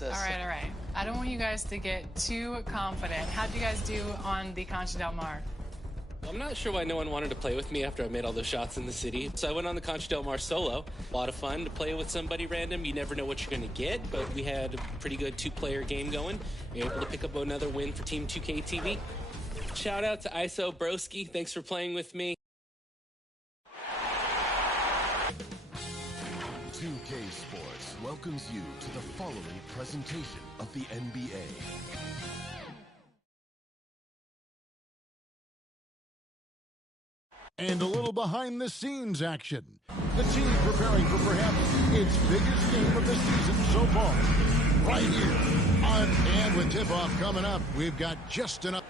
process. All right. I don't want you guys to get too confident. How'd you guys do on the Concha Del Mar? I'm not sure why no one wanted to play with me after I made all those shots in the city. So I went on the Concha Del Mar solo. A lot of fun to play with somebody random. You never know what you're going to get, but we had a pretty good 2-player game going. We were able to pick up another win for Team 2K TV. Shout out to ISO Broski. Thanks for playing with me. 2K Sports welcomes you to the following presentation of the NBA. And a little behind-the-scenes action. The team preparing for perhaps its biggest game of the season so far. Right here on And with tip-off coming up, we've got just enough.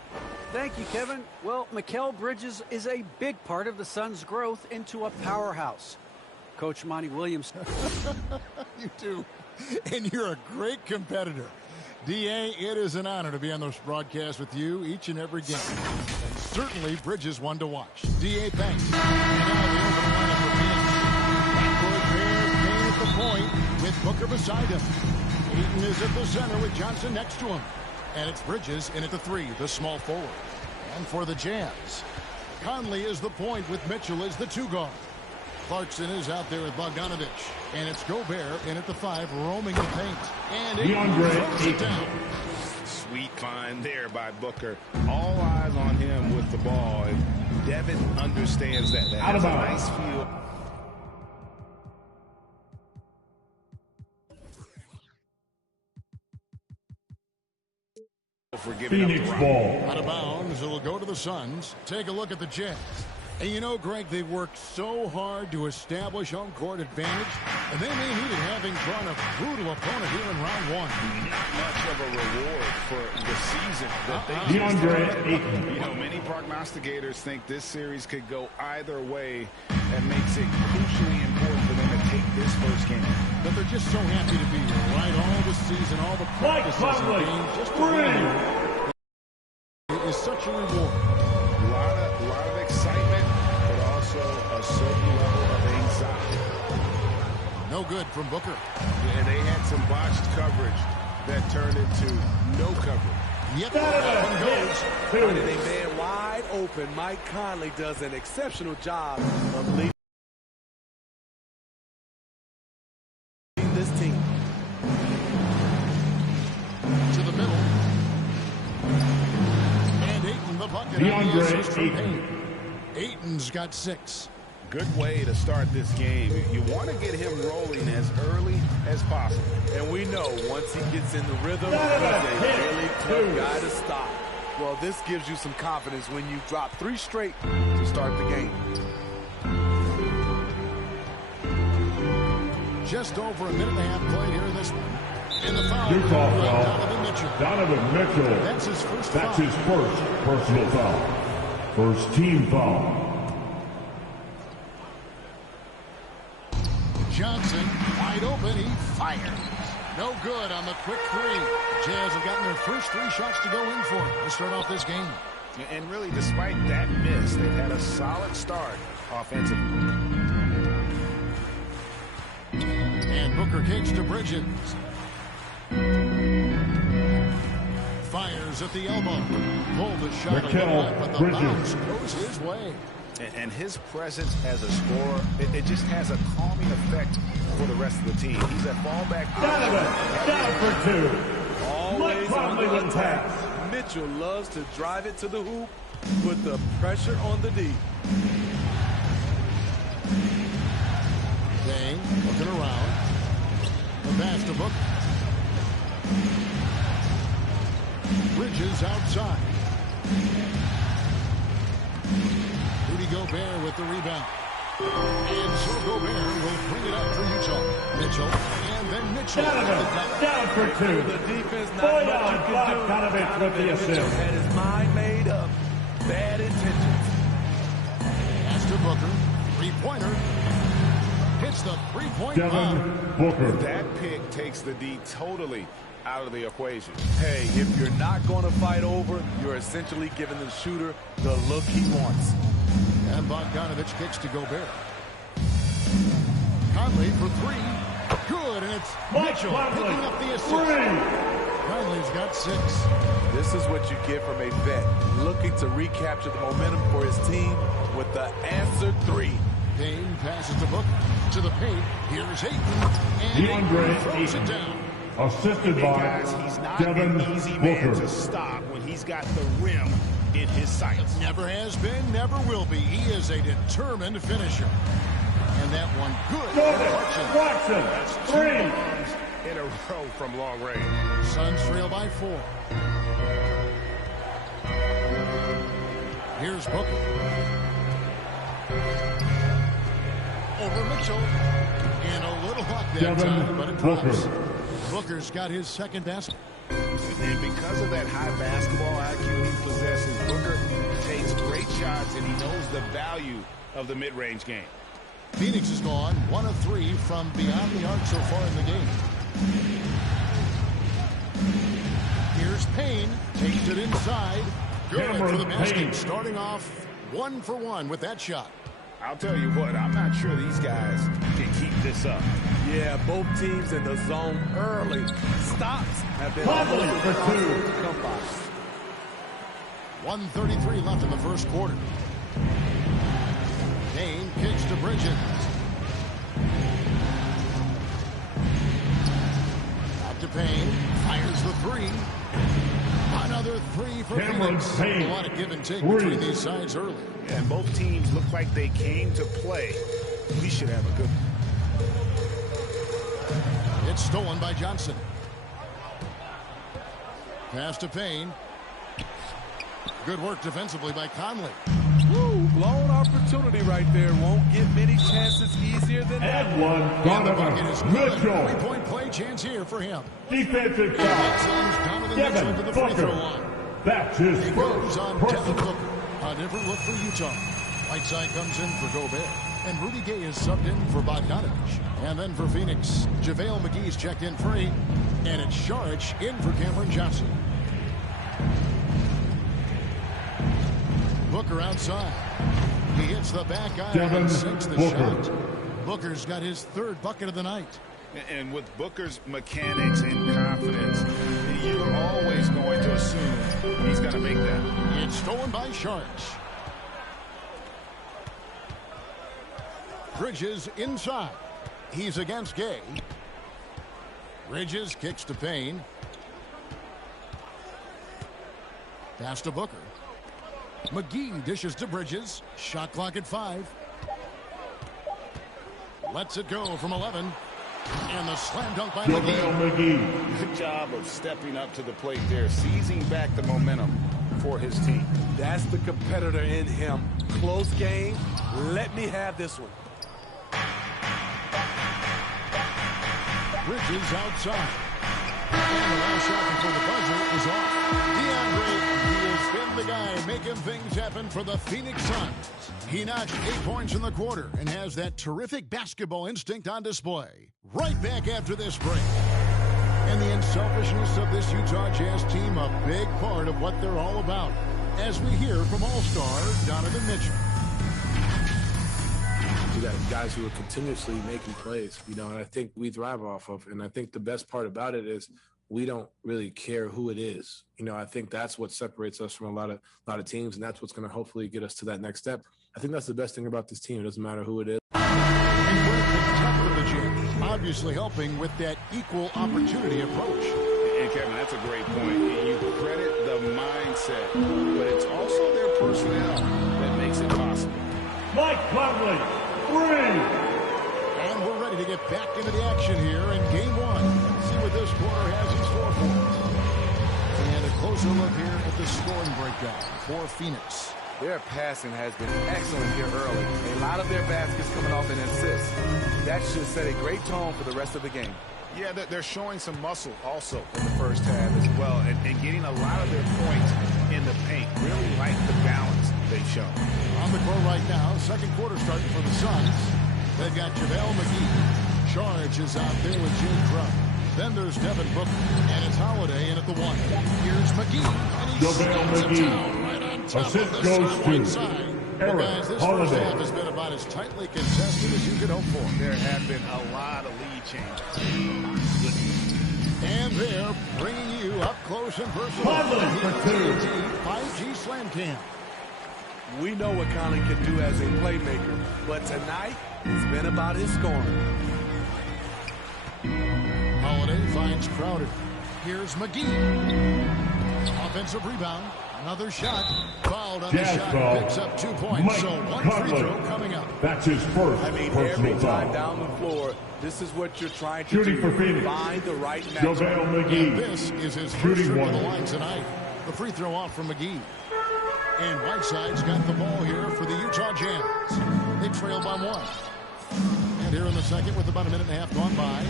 Thank you, Kevin. Well, Mikal Bridges is a big part of the Suns' growth into a powerhouse. Coach Monty Williams. You do. And you're a great competitor. D.A., it is an honor to be on this broadcast with you each and every game. And certainly Bridges one to watch. D.A. thanks. And now the open lineup for Phoenix. Backcourt Bears Payne at the point with Booker beside him. Ayton is at the center with Johnson next to him. And it's Bridges in at the 3, the small forward. And for the Jazz, Conley is the point with Mitchell as the 2 guard. Clarkson is out there with Bogdanovich. And it's Gobert in at the 5, roaming the paint. And throws it down. Sweet find there by Booker. All eyes on him with the ball. And Devin understands that. That has a nice feel. For giving Phoenix up the ball. Out of bounds. It'll go to the Suns. Take a look at the Jazz. And you know, Greg, they've worked so hard to establish home court advantage, and they may need it having drawn a brutal opponent here in round 1. Not much of a reward for the season that they DeAndre. You know, many prognosticators think this series could go either way, and makes it crucially important for them to take this first game. But they're just so happy to be here, right? All the season, all the practices and games, just to win here. It is such a reward. A lot of excitement, but also a certain level of anxiety. No good from Booker. And they had some botched coverage that turned into no coverage. Yep, that one goes. Finding a man wide open, Mike Conley does an exceptional job of leading this team. To the middle. And Ayton the bucket. Ayton's got 6. Good way to start this game. You want to get him rolling as early as possible. And we know once he gets in the rhythm, he's a really tough guy to stop. Well, this gives you some confidence when you drop 3 straight to start the game. Just over a minute and a half played here in this one. And the foul. Donovan Mitchell. Donovan Mitchell. That's his first That's foul. his first personal foul. First team foul. Johnson, wide open, he fires. No good on the quick 3. Jazz have gotten their first 3 shots to go in for to start off this game. And really, despite that miss, they've had a solid start offensively. And Booker kicks to Bridges. Fires at the elbow. Pulled the shot away, but the bounce goes his way. And his presence as a scorer, it just has a calming effect for the rest of the team. He's a fallback. Down for 2. Always on the attack. Mitchell loves to drive it to the hoop, put the pressure on the D. Dang, looking around. The pass to Booker. Bridges outside. Rudy Gobert with the rebound. And so Gobert will bring it up for Utah. Mitchell, and then Mitchell. Down for 2. The defense, not much you can do. Donovan with the assist. Had his mind made up. Bad intentions. Pass to Booker. 3-pointer. Hits the 3-point Devin Booker. That pick takes the D totally out of the equation. Hey, if you're not going to fight over, you're essentially giving the shooter the look he wants. And Bogdanovich kicks to Gobert. Conley for 3. Good, and it's Mitchell picking up the assist. Conley's got 6. This is what you get from a vet looking to recapture the momentum for his team with the answer 3. Payne passes to Booker to the paint. Here's Ayton, and DeAndre throws it Ayton, down. assisted Hey by guys, he's not Devin an easy man Booker. to stop when he's got the rim in his sights. Never has been, never will be. He is a determined finisher. And that one good. Watson, That's 2 3. bombs. In a row from long range. Suns trail by 4. Here's Booker. Over Mitchell. And a little luck that Devin time, but it drops. Booker. Booker's got his second basket. And because of that high basketball IQ he possesses, Booker takes great shots and he knows the value of the mid-range game. Phoenix is gone 1 of 3 from beyond the arc so far in the game. Here's Payne. Takes it inside. Good for the basket. Payne. Starting off 1 for 1 with that shot. I'll tell you what, I'm not sure these guys can keep this up. Yeah, both teams in the zone early. Stops have been Conley almost for impossible 2. to come by. 1:33 left in the first quarter. Payne kicks to Bridges. Out to Payne. Fires the 3. Another 3 for Cameron Phoenix. Payne. A lot of give and take 3. between these sides early. And both teams look like they came to play. We should have a good one. It's stolen by Johnson. Pass to Payne. Good work defensively by Conley. Woo, blown opportunity right there. Won't get many chances easier than that. And one, And the bucket is Donovan good. Mitchell. 3-point play chance here for him. Defensive That foul. sends Donovan Mitchell Devin to the free throw Booker. line. That's his He goes first on Devin personal. Booker. A different look for Utah. Whiteside comes in for Gobert. And Rudy Gay is subbed in for Bogdanovich. And then for Phoenix, JaVale McGee's checked in free. And it's Saric in for Cameron Johnson. Booker outside. He hits the back iron Devin and sinks the Booker. shot. Booker's got his 3rd bucket of the night. And with Booker's mechanics and confidence, you're always going to assume he's going to make that. It's stolen by Saric. Bridges inside. He's against Gay. Bridges kicks to Payne. Pass to Booker. McGee dishes to Bridges. Shot clock at 5. Lets it go from 11. And the slam dunk by JaVale McGee. McGee. Good job of stepping up to the plate there, seizing back the momentum for his team. That's the competitor in him. Close game. Let me have this one. Bridges outside. And the last shot before the buzzer is off. DeAndre, he has been the guy making things happen for the Phoenix Suns. He notched 8 points in the quarter and has that terrific basketball instinct on display. Right back after this break. And the unselfishness of this Utah Jazz team, a big part of what they're all about. As we hear from All-Star Donovan Mitchell. You got guys who are continuously making plays, and I think we thrive off of. And I think the best part about it is we don't really care who it is. I think that's what separates us from a lot of teams, and that's what's going to hopefully get us to that next step. I think that's the best thing about this team. It doesn't matter who it is. And we're at the top of the Jazz, obviously helping with that equal opportunity approach. And Kevin, that's a great point. You credit the mindset, but it's also their personnel that makes it possible. Mike Conley, 3. And we're ready to get back into the action here in Game 1. Let's see what this quarter has in store for us. And a closer look here at the scoring breakdown for Phoenix. Their passing has been excellent here early. A lot of their baskets coming off an assist. That should set a great tone for the rest of the game. Yeah, they're showing some muscle also in the first half as well, and getting a lot of their points in the paint. Really like the balance they've shown. On the court right now, second quarter starting for the Suns. They've got JaVale McGee. Charge is out there with Jay Crump. Then there's Devin Booker, and it's Holiday in at the 1. Here's McGee, and he JaVale stands McGee. him down right on top Assist of the goes Sun to right side. Well, guys, this first half has been about as tightly contested as you could hope for. There have been a lot of lead changes. And they're bringing you up close and personal. 5G Slam Cam. We know what Conley can do as a playmaker, but tonight it's been about his scoring. Holiday finds Crowder. Here's McGee. Offensive rebound. Another shot. Fouled on the shot. Picks up 2 points. So one free throw coming up. That's his first Every time down the floor, this is what you're trying to Shooting do. for Phoenix. Find the right JaVale matchup. McGee. And this is his first trip to the line tonight. The free throw off from McGee. And Whiteside's got the ball here for the Utah Jazz. They trail by 1. And here in the second with about a minute and a half gone by.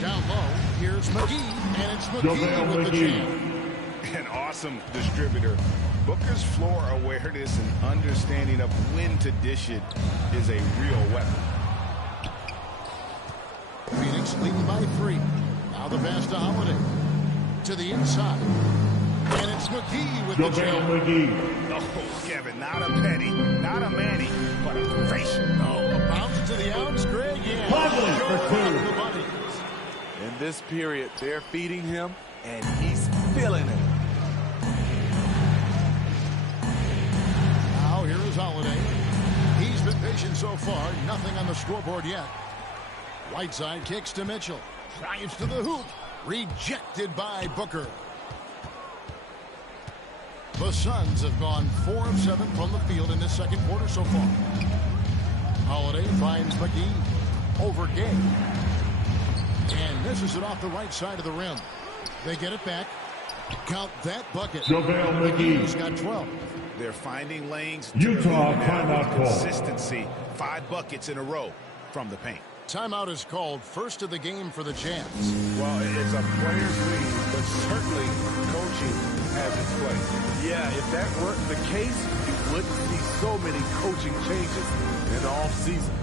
Down low, here's McGee, and it's McGee with the jam. An awesome distributor. Booker's floor awareness and understanding of when to dish it is a real weapon. Phoenix leading by 3. Now the pass to Holiday. To the inside. And it's McGee with the jam. McGee. Oh, Kevin, not a penny, not a Manny, but a facial. Oh, a bounce to the outs, Greg. Yeah. For 2. In this period, they're feeding him, and he's feeling it. Now here is Holiday. He's been patient so far. Nothing on the scoreboard yet. Whiteside kicks to Mitchell. Drives to the hoop. Rejected by Booker. The Suns have gone 4 of 7 from the field in this second quarter so far. Holiday finds McGee. Over Gay. And misses it off the right side of the rim. They get it back. Count that bucket. JaVale McGee. He's got 12. They're finding lanes. Utah timeout call. Consistency. 5 buckets in a row from the paint. Timeout is called. First of the game for the Jazz. Well, it's a player's league, but certainly coaching has its place. Yeah, if that weren't the case, you wouldn't see so many coaching changes in the offseason.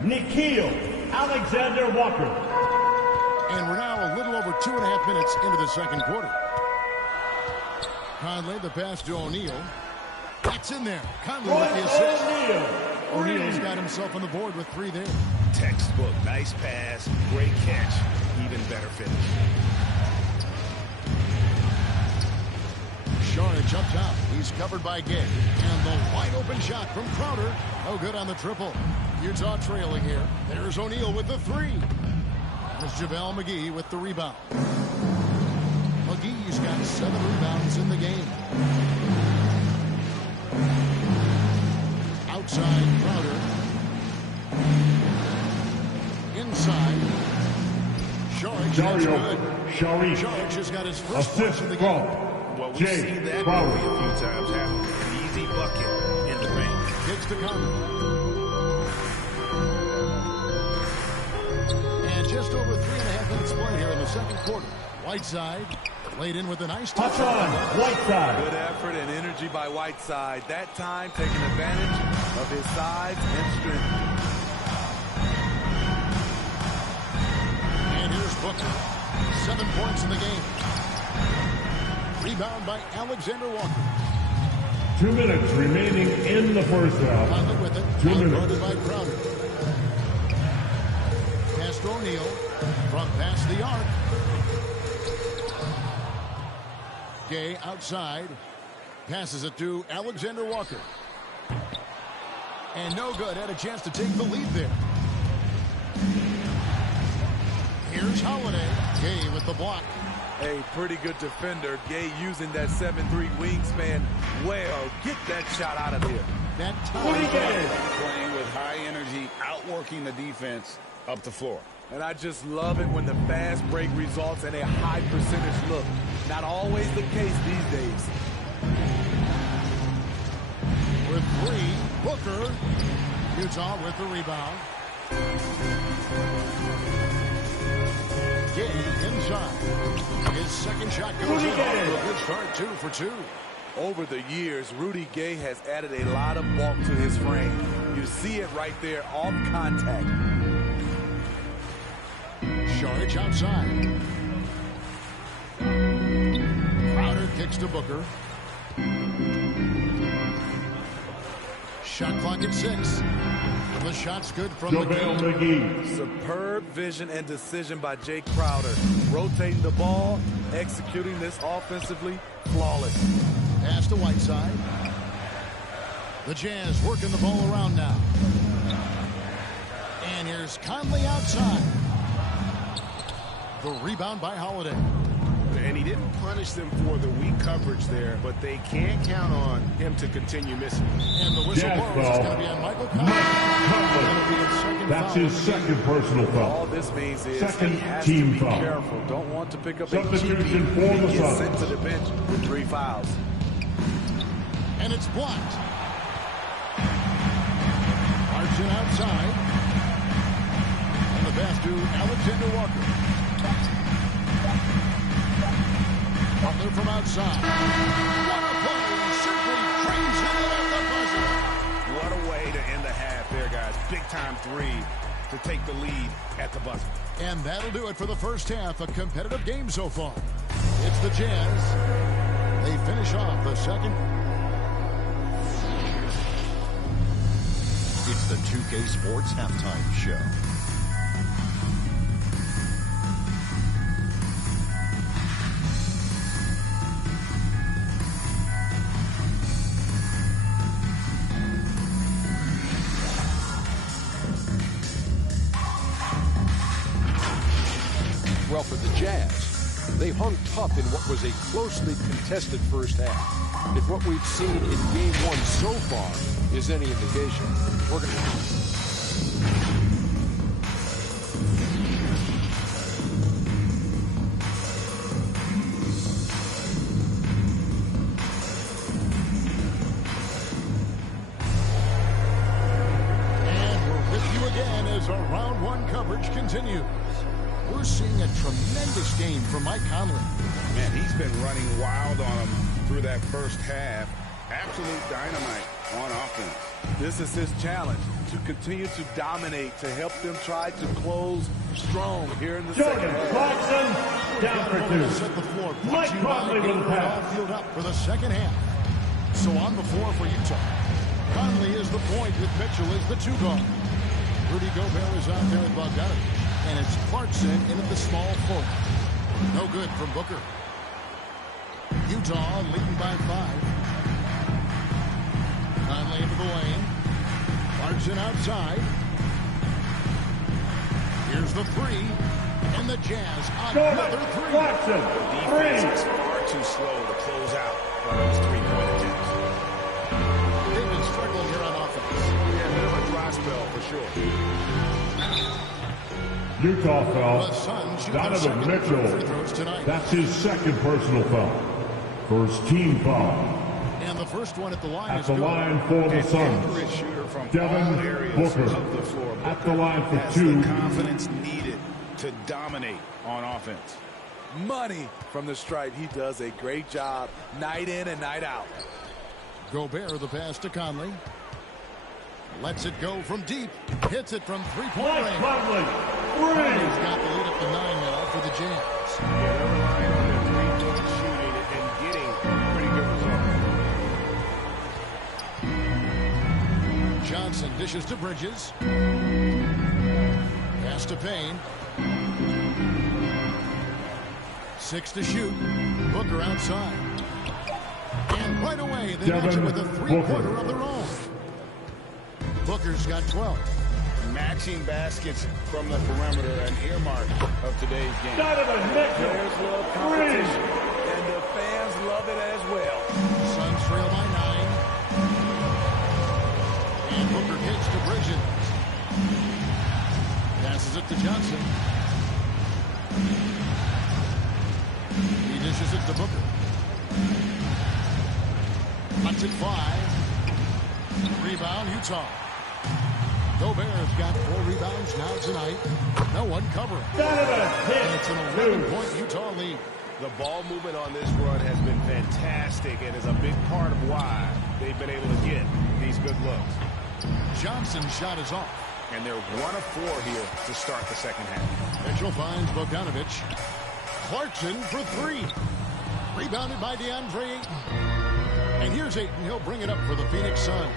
Nickeil Alexander-Walker. And we're now a little over 2.5 minutes into the second quarter. Conley, the pass to O'Neal. That's in there. Conley with the assist. O'Neal's got himself on the board with 3 there. Textbook. Nice pass. Great catch. Even better finish. Saric up top. He's covered by Gay. And the wide open shot from Crowder. No good on the triple. Utah trailing here. There's O'Neal with the 3. There's JaVale McGee with the rebound. McGee's got 7 rebounds in the game. Outside Crowder. Inside. Saric has got his first points in the game. Well, we've seen that movie a few times happen. An easy bucket in the paint. Kicks to Conley. And just over 3.5 minutes play here in the second quarter. Whiteside laid in with a nice touch. Whiteside. Good effort and energy by Whiteside. That time taking advantage of his size and strength. And here's Booker. 7 points in the game. Rebound by Alexander-Walker. 2 minutes remaining in the first half. Conley with it. 2 minutes. By Crowder. Pass to O'Neal from past the arc. Gay outside. Passes it to Alexander-Walker. And no good. Had a chance to take the lead there. Here's Holiday. Gay with the block. A pretty good defender. Gay using that 7'3" wingspan well. Get that shot out of here. That Playing with high energy, outworking the defense up the floor. And I just love it when the fast break results in a high percentage look. Not always the case these days. with 3. Booker. Utah with the rebound. Gay inside. His second shot goes in. A good start, 2 for 2. Over the years, Rudy Gay has added a lot of bulk to his frame. You see it right there off contact. Sharge outside. Crowder kicks to Booker. Shot clock at 6. The shot's good from McGee. Superb vision and decision by Jay Crowder. Rotating the ball, executing this offensively, flawless. Pass to Whiteside. The Jazz working the ball around now. And here's Conley outside. The rebound by Holiday. And he didn't punish them for the weak coverage there, but they can't count on him to continue missing. And the whistle blows. It's going to be on Michael Conley. That's his second personal foul. All this means is second he has team to be foul. careful. Don't want to pick up a Substitution GP. for He the gets Suns. sent to the bench with 3 fouls. And it's blocked. Arjun outside. And the pass to Alexander Walker. Butler from outside. What a play. Simply trains it in at the buzzer. What a way to end the half there, guys. Big-time 3 to take the lead at the buzzer. And that'll do it for the first half. A competitive game so far. It's the Jazz. They finish off the second. It's the 2K Sports Halftime Show. Well, for the Jazz, they hung tough in what was a closely contested first half. If what we've seen in Game 1 so far is any indication, we're going to... Our round 1 coverage continues. We're seeing a tremendous game from Mike Conley. Man, he's been running wild on him through that first half. Absolute dynamite on offense. This is his challenge, to continue to dominate, to help them try to close strong here in the second half. Clarkson, down for 2. Set the floor. Mike Conley with the pass. Field up for the second half. So on the floor for Utah. Conley is the point with Mitchell as the 2 guard. Rudy Gobert is out there with Bogdanovich. And it's Clarkson in at the small forward. No good from Booker. Utah leading by 5. Conley into the lane. Clarkson outside. Here's the 3. And the Jazz another 3. Clarkson, Defense is far too slow to close out on those 3-point attempts. They've been struggling here on offense. Yeah, a bit of a dry spell for sure. Utah foul. The Suns shoot Donovan their second free Mitchell. throws tonight. That's his second personal foul. First team foul. And the first one at the line At is the good. line for the An Suns. accurate shooter from all Devin areas Booker. of the floor. At the line for has 2. the confidence needed to dominate on offense. Money from the stripe. He does a great job night in and night out. Gobert, the pass to Conley. Lets it go from deep. Hits it from 3-point range. Conley, 3. He's got the lead up to 9 now for the Jazz. Yeah, they're relying on their 3-point shooting and getting pretty good results. Johnson dishes to Bridges. Pass to Payne. 6 to shoot. Booker outside. And right away, they match it with a 3-pointer of their own. Booker's got 12. Matching baskets from the perimeter, an earmark of today's game. Donovan Mitchell, Players love competition, and the fans love it as well. Suns trail by 9. And Booker kicks to Bridges. Passes it to Johnson. He dishes it to Booker. Cuts it 5. Rebound, Utah. Gobert's got 4 rebounds now tonight. No one covering. And it's an 11-point Utah lead. The ball movement on this run has been fantastic and is a big part of why they've been able to get these good looks. Johnson's shot is off. And they're 1 of 4 here to start the second half. Mitchell finds Bogdanovich. Clarkson for 3. Rebounded by DeAndre Ayton. And here's Ayton. He'll bring it up for the Phoenix Suns.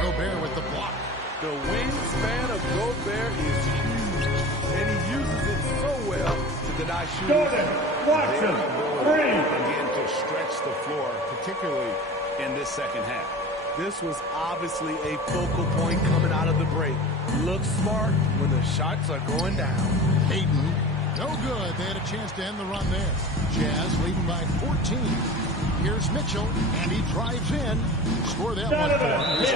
Gobert with the block. The wingspan of Gobert is huge, and he uses it so well to deny shooters. Watson, 3. Again, to stretch the floor, particularly in this second half. This was obviously a focal point coming out of the break. Look smart when the shots are going down. Ayton, no good. They had a chance to end the run there. Jazz leading by 14. Here's Mitchell, and he drives in. Score that one for him.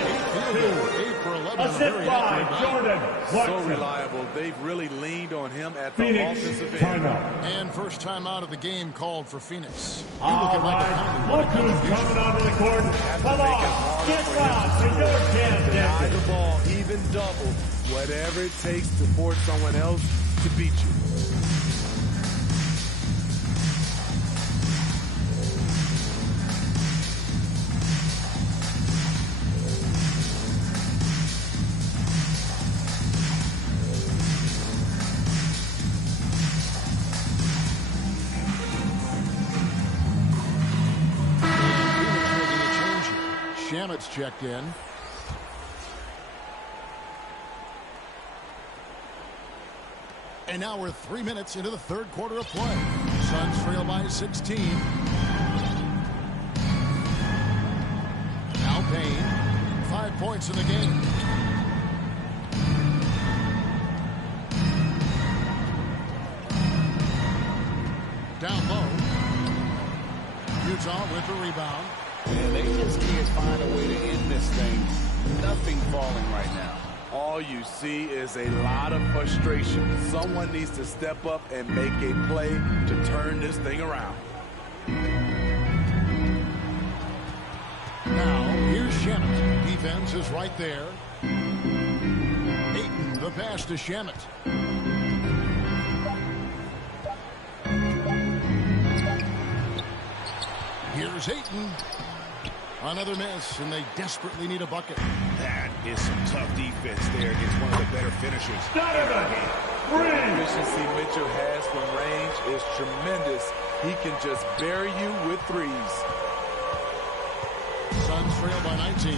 8 for 11. Assist by Jordan. So reliable. They've really leaned on him at the offensive end. And first time out of the game called for Phoenix. All right, look who's coming onto the court. Come on, get loud to your chance. Deny the ball, even double, whatever it takes to force someone else to beat you. Shamet's checked in. And now we're 3 minutes into the third quarter of play. Suns trail by 16. Now Payne. 5 points in the game. Down low. Utah with the rebound. And they just can't find a way to end this thing. Nothing falling right now. All you see is a lot of frustration. Someone needs to step up and make a play to turn this thing around. Now, here's Shamet. Defense is right there. Ayton, the pass to Shamet. Here's Ayton. Another miss, and they desperately need a bucket. That is some tough defense there against one of the better finishers. The efficiency Mitchell has from range is tremendous. He can just bury you with threes. Suns trail by 19.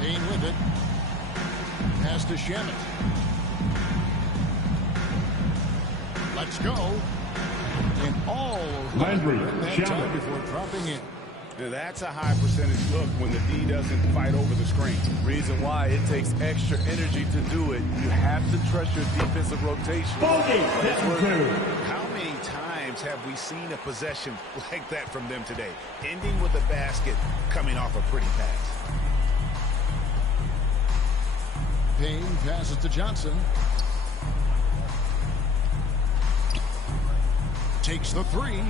Payne with it. Pass to Shamet. Let's go. And all Landry time before dropping in. That's a high percentage look when the D doesn't fight over the screen. Reason why it takes extra energy to do it. You have to trust your defensive rotation. How many times have we seen a possession like that from them today? Ending with a basket, coming off a pretty pass. Payne passes to Johnson. Takes the 3.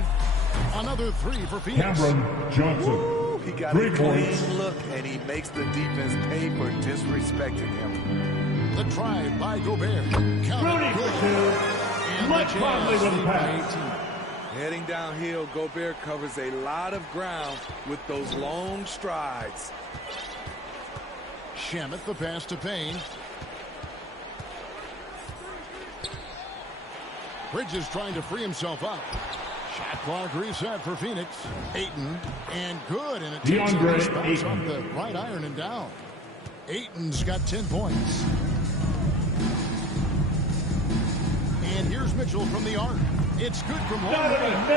Another 3 for Phoenix. Cameron Johnson. Woo, he got 3 a points. clean look, and he makes the defense pay for disrespecting him. The drive by Gobert. Counted good. And Mike Conley with the pass. Heading downhill, Gobert covers a lot of ground with those long strides. Shamet the pass to Payne. Bridges trying to free himself up. Shot clock reset for Phoenix. Ayton, and good. And it takes DeAndre on the right iron and down. Ayton's got 10 points. And here's Mitchell from the arc. It's good from long range.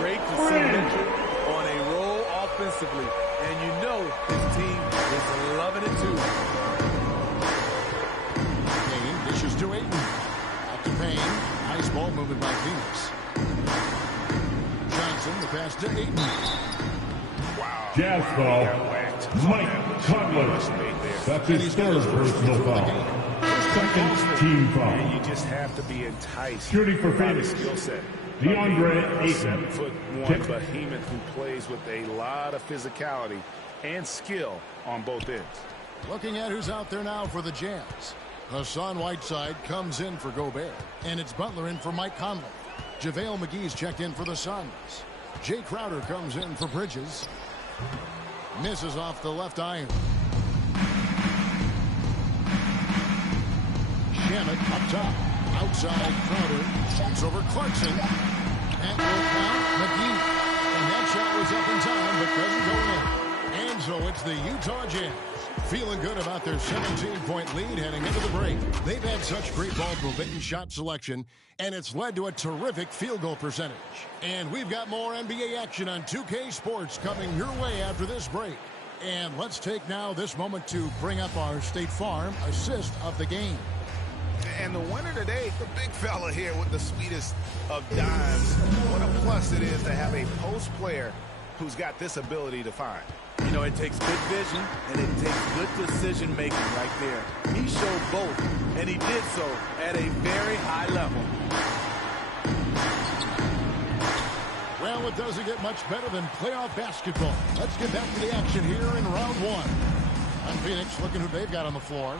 Great to see Mitchell on a roll offensively. And you know his team is loving it too. Payne dishes to Ayton. Up to Payne. Nice ball movement by Phoenix. Johnson, the pass to Ayton. Wow. Jazz foul. Mike Conley. That's his third personal foul. Second team foul. And you just have to be enticed Shooting for by the Phoenix. skill set. DeAndre Ayton. 7'1" behemoth who plays with a lot of physicality and skill on both ends. Looking at who's out there now for the Jazz. Hassan Whiteside comes in for Gobert. And it's Butler in for Mike Conley. JaVale McGee's checked in for the Suns. Jay Crowder comes in for Bridges. Misses off the left iron. Shamet up top. Outside Crowder. Shoots over Clarkson. And will count McGee. And that shot was up in time, but doesn't go in. And so it's the Utah Jazz feeling good about their 17-point lead heading into the break. They've had such great ball movement and shot selection, and it's led to a terrific field goal percentage. And we've got more NBA action on 2K Sports coming your way after this break. And let's take now this moment to bring up our State Farm assist of the game. And the winner today, the big fella here with the sweetest of dimes. What a plus it is to have a post player who's got this ability to find. You know, it takes good vision and it takes good decision making right there. He showed both, and he did so at a very high level. Well, it doesn't get much better than playoff basketball. Let's get back to the action here in round one. On Phoenix, looking who they've got on the floor.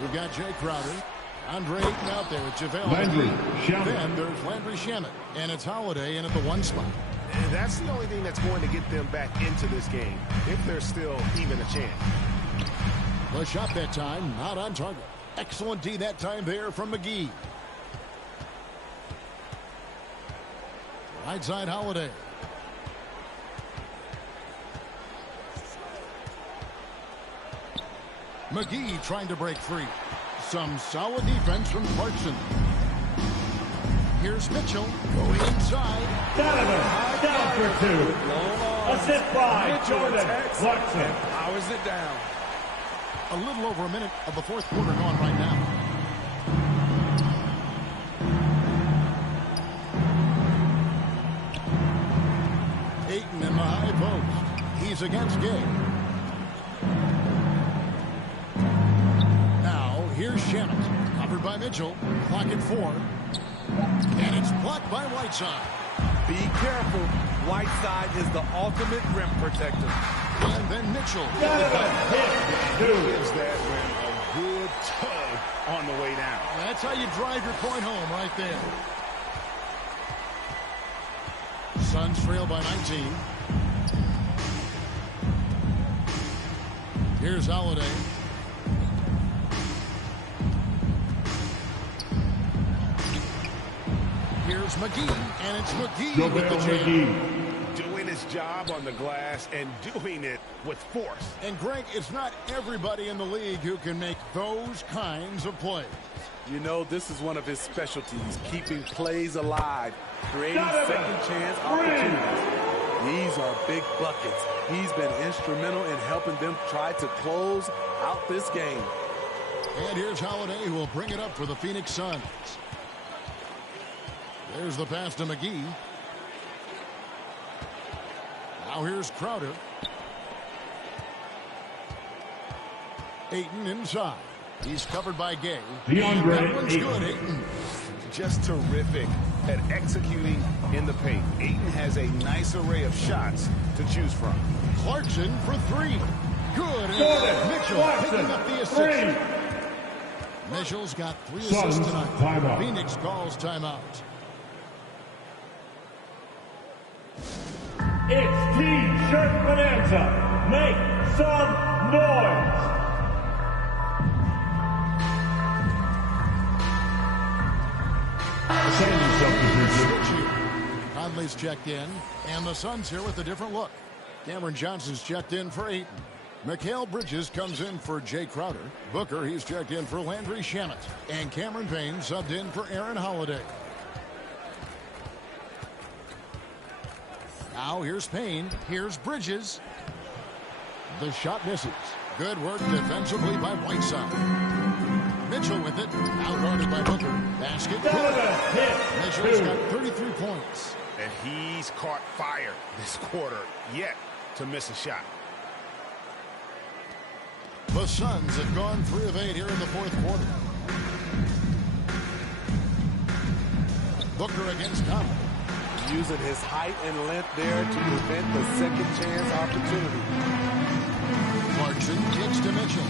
We've got Jay Crowder. Andre Ayton out there with JaVale McGee. Then there's Landry Shamet. And it's Holiday in at the 1 spot. And that's the only thing that's going to get them back into this game, if there's still even a chance. The shot that time, not on target. Excellent D that time there from McGee. Right side Holiday. McGee trying to break free. Some solid defense from Clarkson. Here's Mitchell going inside. Donovan down for two. Assist by Jordan Clarkson. Powers it down. A little over a minute of the fourth quarter gone right now. Ayton in the high post. He's against Gay. Now here's Shamet. Covered by Mitchell. Clock at 4. And it's blocked by Whiteside. Be careful. Whiteside is the ultimate rim protector. And then Mitchell. Gives that rim a good tug on the way down. That's how you drive your point home right there. Suns trail by 19. Here's Holiday. Here's McGee, and it's McGee with the jam. Doing his job on the glass and doing it with force. And Greg, it's not everybody in the league who can make those kinds of plays. You know, this is one of his specialties, keeping plays alive, creating second chance opportunities. These are big buckets. He's been instrumental in helping them try to close out this game. And here's Holiday, who will bring it up for the Phoenix Suns. There's the pass to McGee. Now here's Crowder. Ayton inside. He's covered by Gay. That one's good, Ayton. Just terrific at executing in the paint. Ayton has a nice array of shots to choose from. Clarkson for 3. Good. And Mitchell picking up the assist. Mitchell's got 3 assists tonight. Timeout. Phoenix calls timeout. It's T-shirt bonanza. Make some noise. Conley's checked in, and the Suns here with a different look. Cameron Johnson's checked in for Ayton. Mikal Bridges comes in for Jay Crowder. Booker, he's checked in for Landry Shamet. And Cameron Payne subbed in for Aaron Holiday. Now here's Payne. Here's Bridges. The shot misses. Good work defensively by Whiteside. Mitchell with it. Outguarded by Booker. Basket. Mitchell's got 33 points. And he's caught fire this quarter, yet to miss a shot. The Suns have gone 3 of 8 here in the fourth quarter. Booker against Conley. using his height and length there to prevent the second chance opportunity. Clarkson kicks to Mitchell.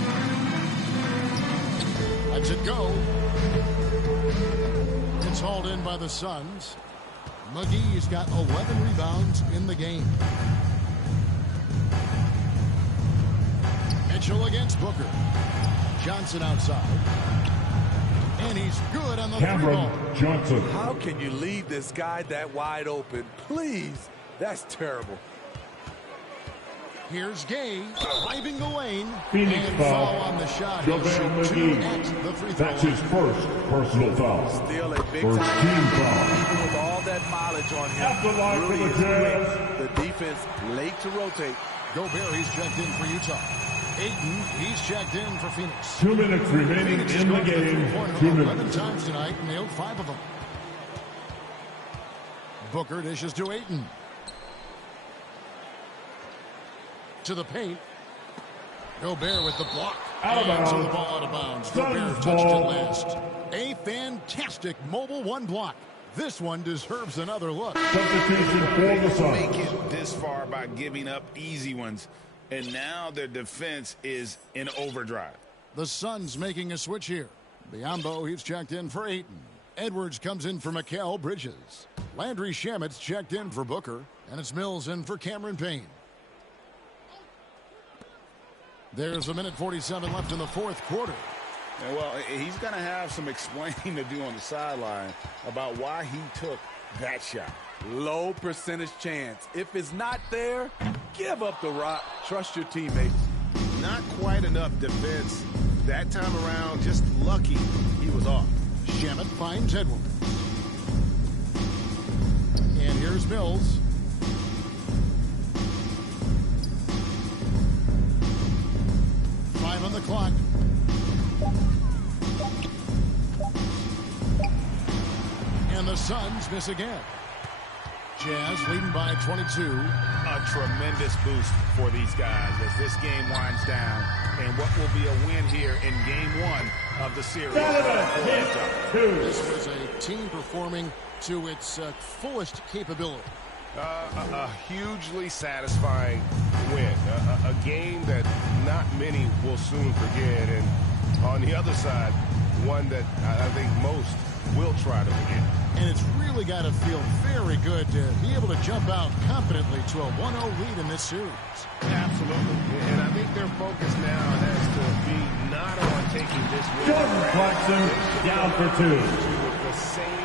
Lets it go. It's hauled in by the Suns. McGee's got 11 rebounds in the game. Mitchell against Booker. Johnson outside. And he's good on the Cameron three-ball. Johnson. How can you leave this guy that wide open? Please. That's terrible. Here's Gay driving the lane. Phoenix and foul. On the shot. JaVale McGee. That's his first personal foul. Still a big First time. team foul. Even with all that mileage on him. After line for Rudy the is Jazz. quick. The defense late to rotate. Gobert, he's checked in for Utah. Ayton, he's checked in for Phoenix. 2 minutes remaining Phoenix in the game. 2 11 minutes. times tonight and nailed 5 of them. Booker dishes to Ayton. To the paint. Gobert with the block. Out of bounds. So the ball out of bounds. Suns Gobert touched ball. it last. A fantastic mobile one block. This one deserves another look. Substitution for the Suns. Make it this far by giving up easy ones, and now their defense is in overdrive. The Suns making a switch here. Biyombo, he's checked in for Ayton. Edwards comes in for Mikal Bridges. Landry Shamit's checked in for Booker. And it's Mills in for Cameron Payne. There's 1:47 left in the fourth quarter. And well, he's going to have some explaining to do on the sideline about why he took that shot. Low percentage chance. If it's not there, give up the rock. Trust your teammates. Not quite enough defense that time around. Just lucky he was off. Shamet finds Edwards. And here's Mills. On the clock. And the Suns miss again. Jazz leading by 22. A tremendous boost for these guys as this game winds down and what will be a win here in game 1 of the series. This was a team performing to its fullest capability. A hugely satisfying win. A game that not many will soon forget. And on the other side, one that I think most will try to forget. And it's really got to feel very good to be able to jump out confidently to a 1-0 lead in this series. Absolutely. And I think their focus now has to be not on taking this win. Jordan Clarkson down for 2. With the same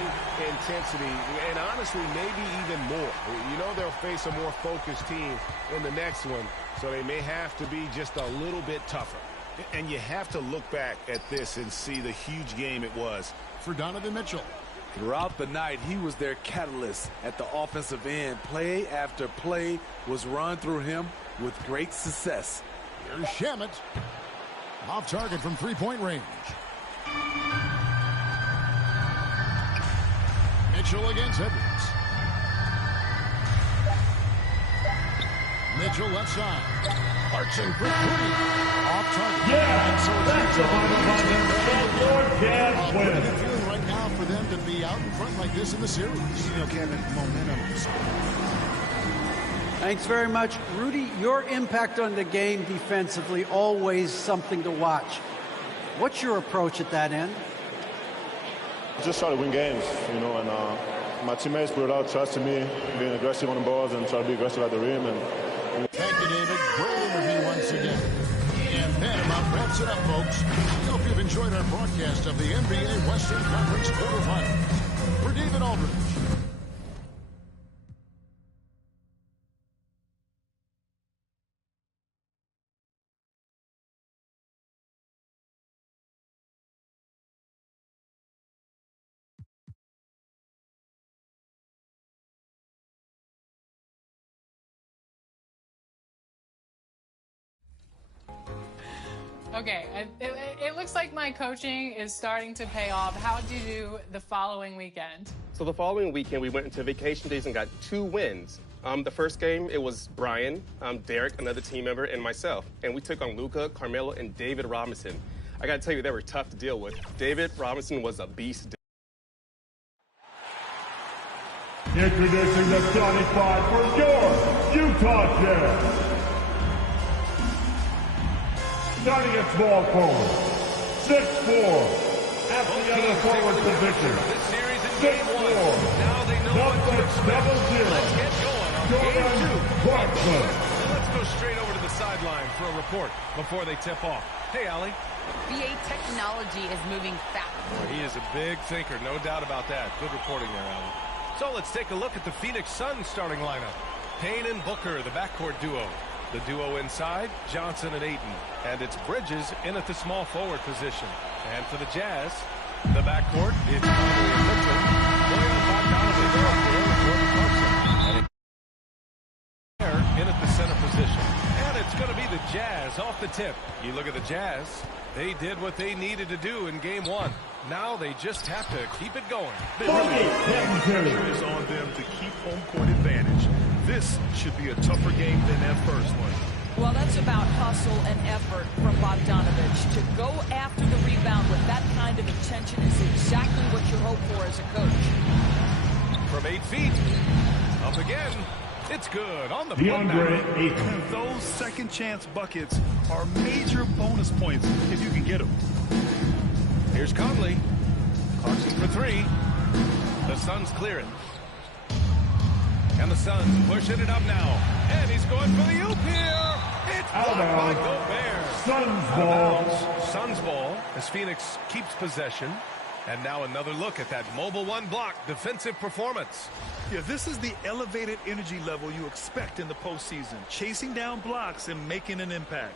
intensity and honestly maybe even more. You know they'll face a more focused team in the next one, so they may have to be just a little bit tougher. And you have to look back at this and see the huge game it was for Donovan Mitchell. Throughout the night, he was their catalyst at the offensive end. Play after play was run through him with great success. Here's Shamet. Off target from three-point range. Mitchell against Edwards. Mitchell left side. Clarkson for 3. Off target. Yeah, so that's the final buzzer. Jazz What are win. you feeling right now for them to be out in front like this in the series? You know, Kevin, momentum. Thanks very much. Rudy, your impact on the game defensively, always something to watch. What's your approach at that end? Just try to win games, you know, and my teammates put out trust in me, being aggressive on the balls and try to be aggressive at the rim. And thank you, David. Great interview once again. And that about wraps it up, folks. We hope you've enjoyed our broadcast of the NBA Western Conference quarterfinals. For David Aldridge. Okay, it looks like my coaching is starting to pay off. How did you do the following weekend? So the following weekend, we went into vacation days and got 2 wins. The first game, it was Brian, Derek, another team member, and myself. And we took on Luka, Carmelo, and David Robinson. I got to tell you, they were tough to deal with. David Robinson was a beast. Introducing the starting five for your Utah Jazz. Starting at small forward, 6'4", at the other forward position, 6'4", number 00, Jordan Clarkson. Let's go straight over to the sideline for a report before they tip off. Hey, Allie. BA technology is moving fast. He is a big thinker, no doubt about that. Good reporting there, Allie. So let's take a look at the Phoenix Suns starting lineup. Payne and Booker, the backcourt duo. The duo inside, Johnson and Ayton. And it's Bridges in at the small forward position. And for the Jazz, the backcourt is Conley and Mitchell. And in at the center position. And it's going to be the Jazz off the tip. You look at the Jazz, they did what they needed to do in game one. Now they just have to keep it going. The pressure is on them to keep home court advantage. This should be a tougher game than that first one. Well, that's about hustle and effort from Bogdanovich. To go after the rebound with that kind of intention is exactly what you hope for as a coach. From 8 feet, up again. It's good on the DeAndre Ayton. Those second chance buckets are major bonus points if you can get them. Here's Conley. Clarkson for 3. The Suns clear it. And the Suns pushing it up now. And he's going for the oop here. It's blocked by Gobert. Suns ball. Suns ball as Phoenix keeps possession. And now another look at that mobile one block defensive performance. Yeah, this is the elevated energy level you expect in the postseason. Chasing down blocks and making an impact.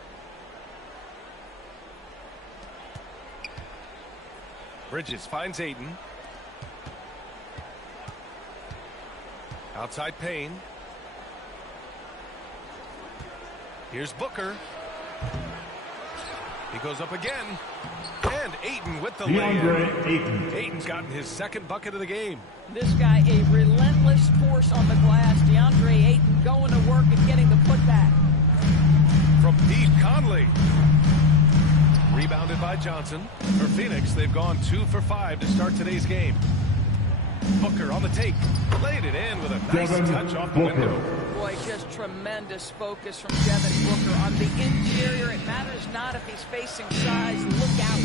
Bridges finds Ayton. Outside Payne. Here's Booker. He goes up again. And Ayton with the DeAndre layup. Ayton. Ayton's gotten his second bucket of the game. This guy, a relentless force on the glass. DeAndre Ayton going to work and getting the putback. From deep, Conley. Rebounded by Johnson. For Phoenix, they've gone 2 for 5 to start today's game. Booker on the take. Laid it in with a nice touch off the window. Boy, just tremendous focus from Devin Booker on the interior. It matters not if he's facing size. Look out.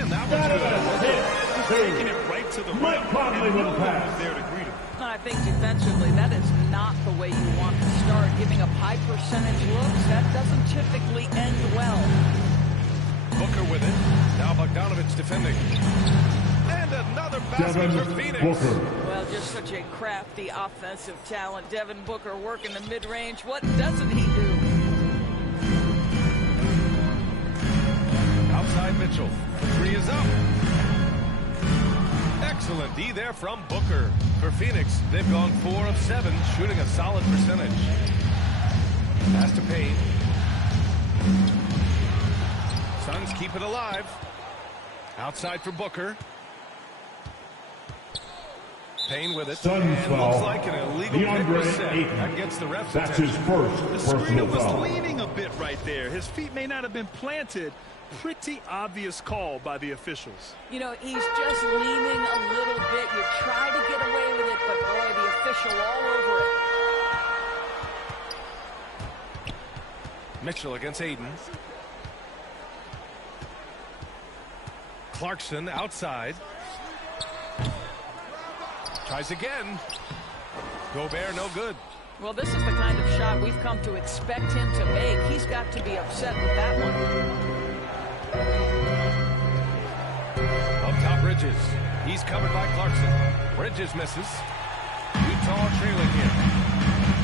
And that one's good. Just taking it right to the rim. Conley with the pass. There to greet him. I think defensively, that is not the way you want to start. Giving up high percentage looks, that doesn't typically end well. Booker with it. Now Bogdanovich defending. And another basket for Phoenix. Booker. Well, just such a crafty offensive talent. Devin Booker working the mid-range. What doesn't he do? Outside Mitchell. The 3 is up. Excellent D there from Booker. For Phoenix, they've gone 4 of 7, shooting a solid percentage. Pass to Payne. Suns keep it alive. Outside for Booker. Payne with it. Suns foul. Looks like an illegal pick was set. That gets the ref's That's attention. his first The personal screener was foul. leaning a bit right there. His feet may not have been planted. Pretty obvious call by the officials. You know, he's just leaning a little bit. You try to get away with it, but boy, the official all over it. Mitchell against Ayton. Clarkson outside. Tries again. Gobert no good. Well, this is the kind of shot we've come to expect him to make. He's got to be upset with that one. Up top, Bridges. He's covered by Clarkson. Bridges misses. Utah trailing here.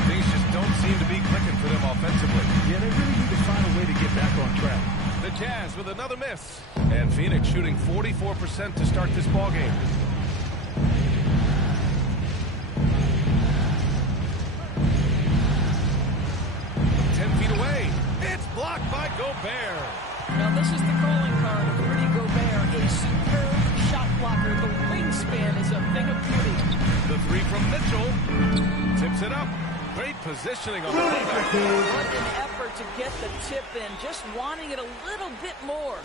Things just don't seem to be clicking for them offensively. Yeah, they really need to find a way to get back on track. The Jazz with another miss. And Phoenix shooting 44% to start this ballgame. Blocked by Gobert. Now this is the calling card of Rudy Gobert, a superb shot blocker. The wingspan is a thing of beauty. The 3 from Mitchell. Tips it up. Great positioning on the playback. What an effort to get the tip in. Just wanting it a little bit more.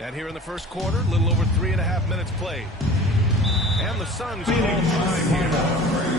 And here in the first quarter, a little over 3.5 minutes played. And the Suns call time here.